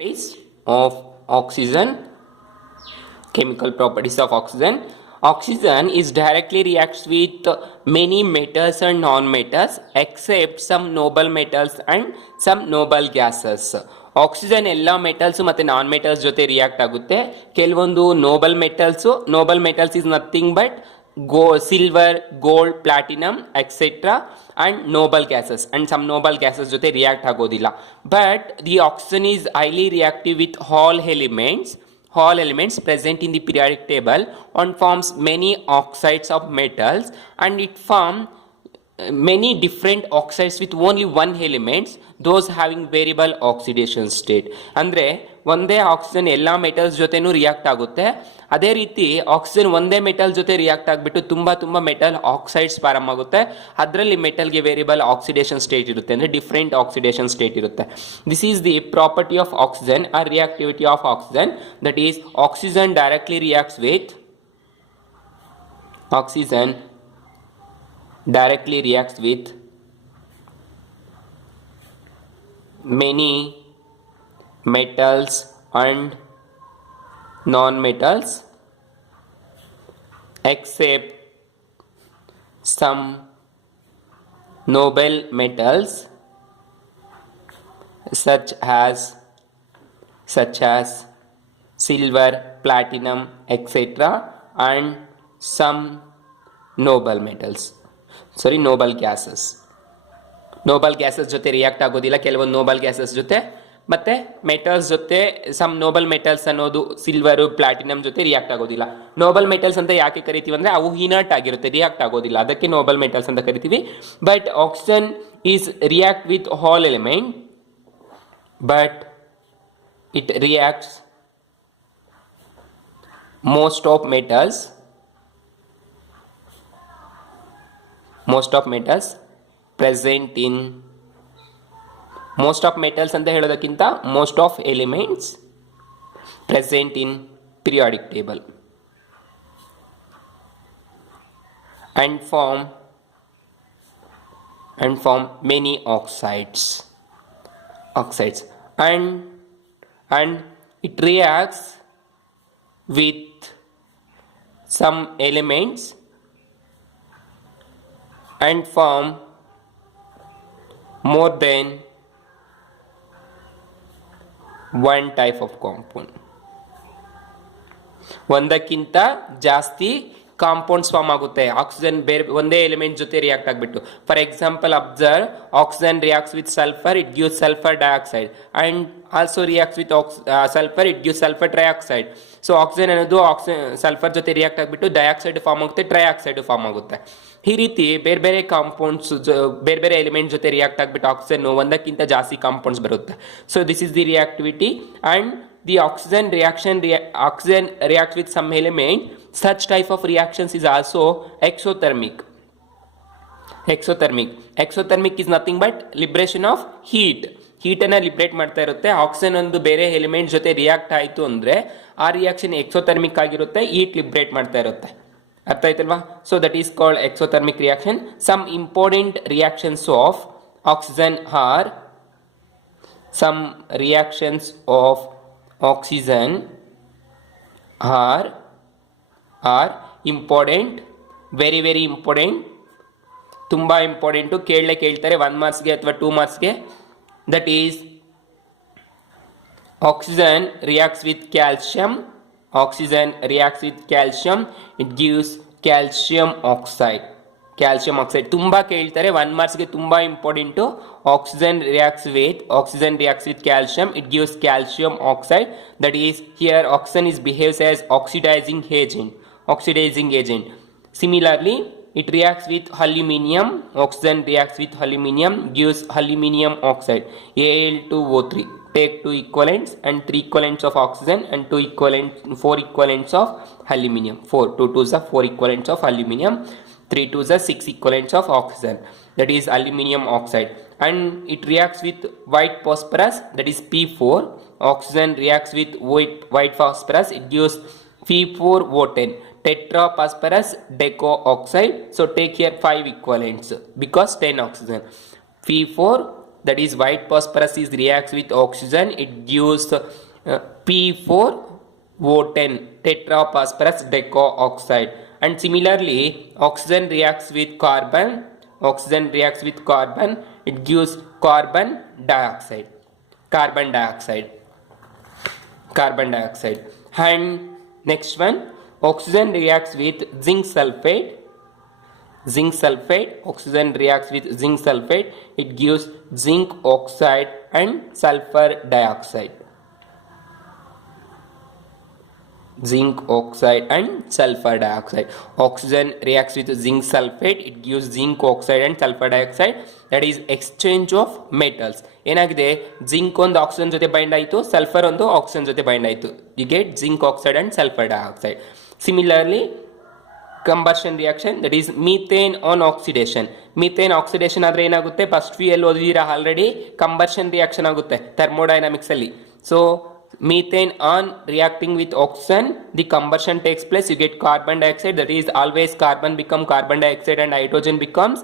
Properties of oxygen. Chemical properties of oxygen. Oxygen is directly reacts with many metals and non-metals except some noble metals and some noble gases. Oxygen ಎಲ್ಲ metals ಮತ್ತು non metals ಜೊತೆ react ಆಗುತ್ತೆ. ಕೆಲವೊಂದು noble metals is nothing but silver, gold, platinum etcetera and noble gases and some noble gases ಜೊತೆ react ಆಗೋದಿಲ್ಲ. But the oxygen is highly reactive with all elements present in the periodic table and forms many oxides of metals, and it form many different oxides with only one elements, those having variable oxidation state. ಅಂದ್ರೆ ಒಂದೇ ಆಕ್ಸಿಜನ್ ಎಲ್ಲ ಮೆಟಲ್ಸ್ ಜೊತೆನೂ ರಿಯಾಕ್ಟ್ ಆಗುತ್ತೆ. ಅದೇ ರೀತಿ ಆಕ್ಸಿಜನ್ ಒಂದೇ ಮೆಟಲ್ ಜೊತೆ ರಿಯಾಕ್ಟ್ ಆಗಿಬಿಟ್ಟು ತುಂಬ ಮೆಟಲ್ ಆಕ್ಸೈಡ್ಸ್ ಫಾರ್ಮ್ ಆಗುತ್ತೆ. ಅದರಲ್ಲಿ ಮೆಟಲ್ಗೆ ವೇರಿಯಬಲ್ ಆಕ್ಸಿಡೇಷನ್ ಸ್ಟೇಟ್ ಇರುತ್ತೆ, ಅಂದರೆ ಡಿಫ್ರೆಂಟ್ ಆಕ್ಸಿಡೇಷನ್ ಸ್ಟೇಟ್ ಇರುತ್ತೆ. This is the property of oxygen or reactivity of oxygen. That is oxygen directly reacts with many metals and non-metals except some noble metals such as silver, platinum, etc., and some noble gases. Nobel gases ಜೊತೆ react ಆಗೋದಿಲ್ಲ, ಕೆಲವೊಂದು Nobel gases ಜೊತೆ ಮತ್ತೆ ಮೆಟಲ್ಸ್ ಜೊತೆ some Nobel metals ಅನ್ನೋದು silver, platinum ಜೊತೆ react ಆಗೋದಿಲ್ಲ. Nobel metals ಅಂತ ಯಾಕೆ ಕರಿತೀವಿ ಅಂದರೆ ಅವು ಇನರ್ಟ್ ಆಗಿರುತ್ತೆ, ರಿಯಾಕ್ಟ್ ಆಗೋದಿಲ್ಲ, ಅದಕ್ಕೆ ನೋಬಲ್ ಮೆಟಲ್ಸ್ ಅಂತ ಕರಿತೀವಿ. But oxygen is react with all element, but it reacts most of metals present in most of metals ಅಂತ ಹೇಳೋದಕ್ಕಿಂತ most of elements present in periodic table and form many oxides and it reacts with some elements and form more than one type of compound. ಒಂದಕ್ಕಿಂತ ಜಾಸ್ತಿ compounds form ಆಗುತ್ತೆ ಆಕ್ಸಿಜನ್ ಬೇರೆ ಒಂದೇ ಎಲಿಮೆಂಟ್ ಜೊತೆ ರಿಯಾಕ್ಟ್ ಆಗಿಬಿಟ್ಟು. For example observe, oxygen reacts with sulphur, it gives sulphur dioxide, and also reacts with sulphur, it gives sulphur trioxide. So oxygen ಅನ್ನೋದು ಸಲ್ಫರ್ ಜೊತೆ ರಿಯಾಕ್ಟ್ ಆಗಿಬಿಟ್ಟು ಡೈಆಕ್ಸೈಡ್ ಫಾರ್ಮ್ ಆಗುತ್ತೆ, ಟ್ರೈಆಕ್ಸೈಡ್ ಫಾರ್ಮ್ ಆಗುತ್ತೆ. ಈ ರೀತಿ ಬೇರೆ ಬೇರೆ ಕಾಂಪೌಂಡ್ಸ್ ಬೇರೆ ಬೇರೆ ಎಲಿಮೆಂಟ್ ಜೊತೆ ರಿಯಾಕ್ಟ್ ಆಗಿಬಿಟ್ಟು ಆಕ್ಸಿಜನ್ ಒಂದಕ್ಕಿಂತ ಜಾಸ್ತಿ ಕಾಂಪೌಂಡ್ಸ್ ಬರುತ್ತೆ. So this is the reactivity and the oxygen reacts with some element. Such type of reactions is also exothermic. Exothermic is nothing but liberation of heat ಅನ್ನ ಲಿಬ್ರೇಟ್ ಮಾಡ್ತಾ ಇರುತ್ತೆ. ಆಕ್ಸಿಜನ್ ಒಂದು ಬೇರೆ ಎಲಿಮೆಂಟ್ ಜೊತೆ ರಿಯಾಕ್ಟ್ ಆಯಿತು ಅಂದರೆ ಆ ರಿಯಾಕ್ಷನ್ ಎಕ್ಸೋಥರ್ಮಿಕ್ ಆಗಿರುತ್ತೆ, ಹೀಟ್ ಲಿಬ್ರೇಟ್ ಮಾಡ್ತಾ ಇರುತ್ತೆ. ಅರ್ಥ ಆಯ್ತಲ್ವಾ? So that is called exothermic reaction. Some important reactions of oxygen are important, very important, ತುಂಬ ಇಂಪಾರ್ಟೆಂಟು, ಕೇಳ್ತಾರೆ 1 ಮಾರ್ಕ್ಸ್ಗೆ ಅಥವಾ 2 ಮಾರ್ಕ್ಸ್ಗೆ. That is oxygen reacts with calcium, it gives calcium oxide. ತುಂಬ ಕೇಳ್ತಾರೆ 1 ಮಾರ್ಕ್ಸ್ಗೆ, ತುಂಬ important. Oxygen reacts with calcium, it gives calcium oxide. That is here oxygen behaves as oxidising agent. Similarly, it reacts with aluminium. Oxygen reacts with aluminium, gives aluminium oxide, Al2O3. Take 2 equivalents and 3 equivalents of oxygen and 4 equivalents of aluminium. 2 2s are 4 equivalents of aluminium. 3 2s are 6 equivalents of oxygen. That is aluminium oxide. And it reacts with white phosphorus, that is P4. Oxygen reacts with white phosphorus, it gives P4O10. tetraphosphorus decoxide. So take here 5 equivalents because 10 oxygen. P4 that is white phosphorus is reacts with oxygen, it gives P4O10 tetraphosphorus decoxide. And similarly, oxygen reacts with carbon, it gives carbon dioxide. And next one, oxygen reacts with zinc sulfate, oxygen reacts with zinc sulfate, it gives zinc oxide and sulfur dioxide. Oxygen reacts with zinc sulfate, it gives zinc oxide and sulfur dioxide, that is exchange of metals. ಏನಾಗಿದೆ, zinc ಒಂದು oxygen ಜೊತೆ bind ಆಯಿತು, sulphur ಒಂದು oxygen ಜೊತೆ bind ಆಯಿತು, you get zinc oxide and sulphur dioxide. Similarly combustion reaction, that is methane on oxidation. Methane oxidation ಆದರೆ ಏನಾಗುತ್ತೆ, first we ಎಲ್ಲಿ ಓದಿದ್ದೀರಾ ಆಲ್ರೆಡಿ, ಕಂಬರ್ಷನ್ ರಿಯಾಕ್ಷನ್ ಆಗುತ್ತೆ ಥರ್ಮೋಡೈನಾಮಿಕ್ಸ್ ಅಲ್ಲಿ. So methane on reacting with oxygen, the combustion takes place, you get carbon dioxide, that is always carbon become carbon dioxide and hydrogen becomes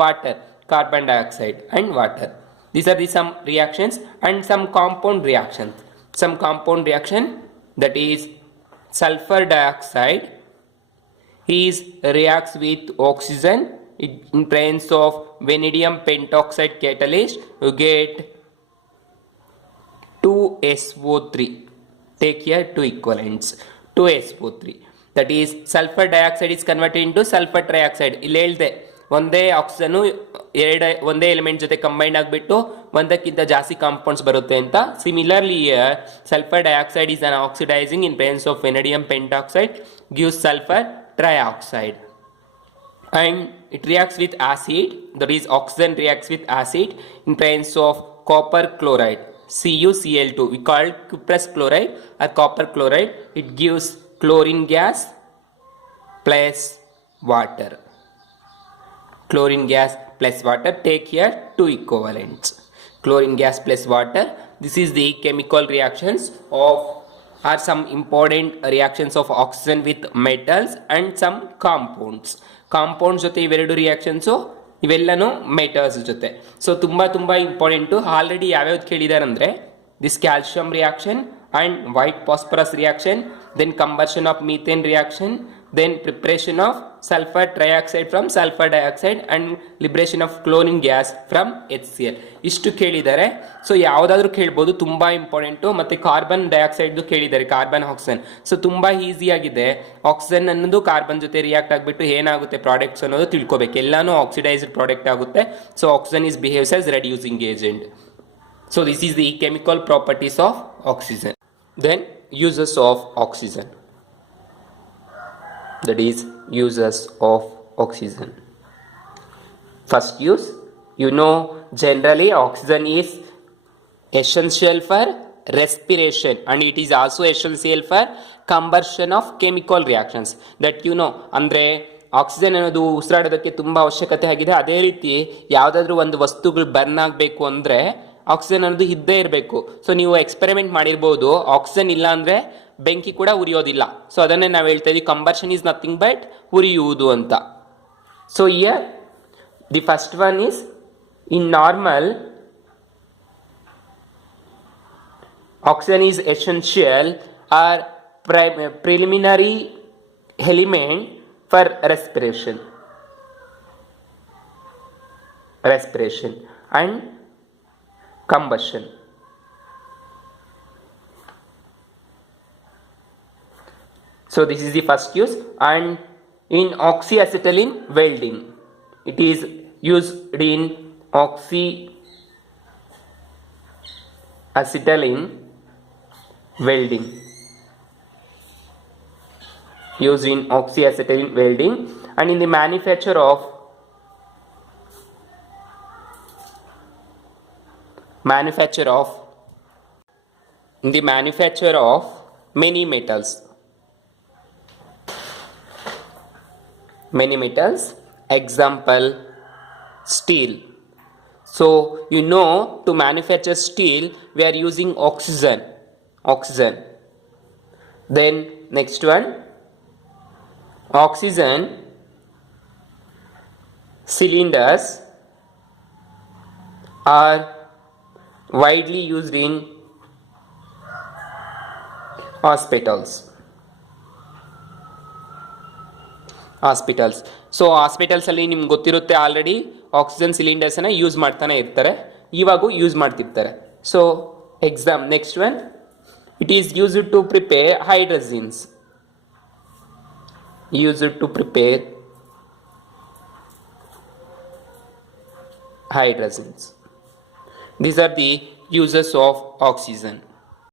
water, carbon dioxide and water. These are the some reactions. And some compound reactions, that is sulfur dioxide is reacts with oxygen in presence of vanadium pentoxide catalyst, you get 2SO3. Take here two equivalents, 2SO3. That is sulfur dioxide is converted into sulfur trioxide. ಇಲ್ಲಿ ಹೇಳ್ದೆ, ಒಂದೇ ಆಕ್ಸಿಜನ್ ಒಂದೇ ಎಲಿಮೆಂಟ್ ಜೊತೆ ಕಂಬೈಂಡ್ ಆಗಿಬಿಟ್ಟು ಒಂದಕ್ಕಿಂತ ಜಾಸ್ತಿ ಕಾಂಪೌಂಡ್ಸ್ ಬರುತ್ತೆ ಅಂತ. Similarly sulphur dioxide is an oxidizing in presence of vanadium pentoxide gives sulfur trioxide. And it reacts with acid, that is oxygen reacts with acid in presence of copper chloride, CuCl2. We call it cuprous chloride or copper chloride. It gives chlorine gas plus water. Take here two equivalents, chlorine gas plus water. This is the chemical reactions of, are some important reactions of oxygen with metals and some compounds. ಜೊತೆ ಇವೆರಡು ರಿಯಾಕ್ಷನ್ಸು, ಇವೆಲ್ಲನೂ ಮೆಟಲ್ಸ್ ಜೊತೆ. ಸೊ ತುಂಬ important. Already ಯಾವ್ಯಾವ್ದು ಕೇಳಿದ್ದಾರೆ ಅಂದರೆ, this calcium reaction and white phosphorus reaction, then combustion of methane reaction, then preparation of sulfur trioxide from sulfur dioxide and liberation of chlorine gas from HCl. ಇಷ್ಟು ಕೇಳಿದ್ದಾರೆ. ಸೊ ಯಾವುದಾದ್ರೂ ಕೇಳ್ಬೋದು, ತುಂಬ ಇಂಪಾರ್ಟೆಂಟು. ಮತ್ತು ಕಾರ್ಬನ್ ಡೈಆಕ್ಸೈಡ್ದು ಕೇಳಿದ್ದಾರೆ, ಕಾರ್ಬನ್ ಆಕ್ಸಿಜನ್. ಸೊ ತುಂಬ ಈಸಿಯಾಗಿದೆ. ಆಕ್ಸಿಜನ್ ಅನ್ನೋದು ಕಾರ್ಬನ್ ಜೊತೆ ರಿಯಾಕ್ಟ್ ಆಗಿಬಿಟ್ಟು ಏನಾಗುತ್ತೆ ಪ್ರಾಡಕ್ಟ್ಸ್ ಅನ್ನೋದು ತಿಳ್ಕೊಬೇಕು. ಎಲ್ಲಾನು ಆಕ್ಸಿಡೈಸ್ಡ್ ಪ್ರಾಡಕ್ಟ್ ಆಗುತ್ತೆ. So oxygen is behaves as reducing agent. So this is the chemical properties of oxygen. Then uses of oxygen, that is uses of oxygen. First use, you know, generally oxygen is essential for respiration and it is also essential for combustion of chemical reactions, that you know. ಅಂದರೆ ಆಕ್ಸಿಜನ್ ಅನ್ನೋದು ಉಸಿರಾಡೋದಕ್ಕೆ ತುಂಬ ಅವಶ್ಯಕತೆ ಆಗಿದೆ. ಅದೇ ರೀತಿ ಯಾವುದಾದ್ರೂ ಒಂದು ವಸ್ತುಗಳು ಬರ್ನ್ ಆಗಬೇಕು ಅಂದರೆ ಆಕ್ಸಿಜನ್ ಅನ್ನೋದು ಇದ್ದೇ ಇರಬೇಕು. ಸೊ ನೀವು ಎಕ್ಸ್ಪೆರಿಮೆಂಟ್ ಮಾಡಿರ್ಬೋದು, ಆಕ್ಸಿಜನ್ ಇಲ್ಲ ಅಂದರೆ ಬೆಂಕಿ ಕೂಡ ಉರಿಯೋದಿಲ್ಲ. ಸೊ ಅದನ್ನೇ ನಾವು ಹೇಳ್ತಾ ಇದ್ದೀವಿ, ಕಂಬರ್ಷನ್ ಈಸ್ ನಥಿಂಗ್ ಬಟ್ ಉರಿಯುವುದು ಅಂತ. So here the first one is, in normal oxygen is essential or preliminary element for respiration and combustion. So this is the first use. And in oxyacetylene welding, it is used in oxyacetylene welding, used in oxyacetylene welding. And in the manufacture of many metals, example steel. So you know, to manufacture steel we are using oxygen. Then next one, oxygen cylinders are widely used in hospitals. So hospitals ಅಲ್ಲಿ ನಿಮ್ಗೆ ಗೊತ್ತಿರುತ್ತೆ already oxygen cylinders ಅನ್ನ use ಮಾಡ್ತಾನೆ ಇರ್ತಾರೆ, ಇವಾಗೂ use ಮಾಡ್ತಿರ್ತಾರೆ. So exam next one, it is used to prepare hydrogens. used to prepare hydrogens. These are the uses of oxygen.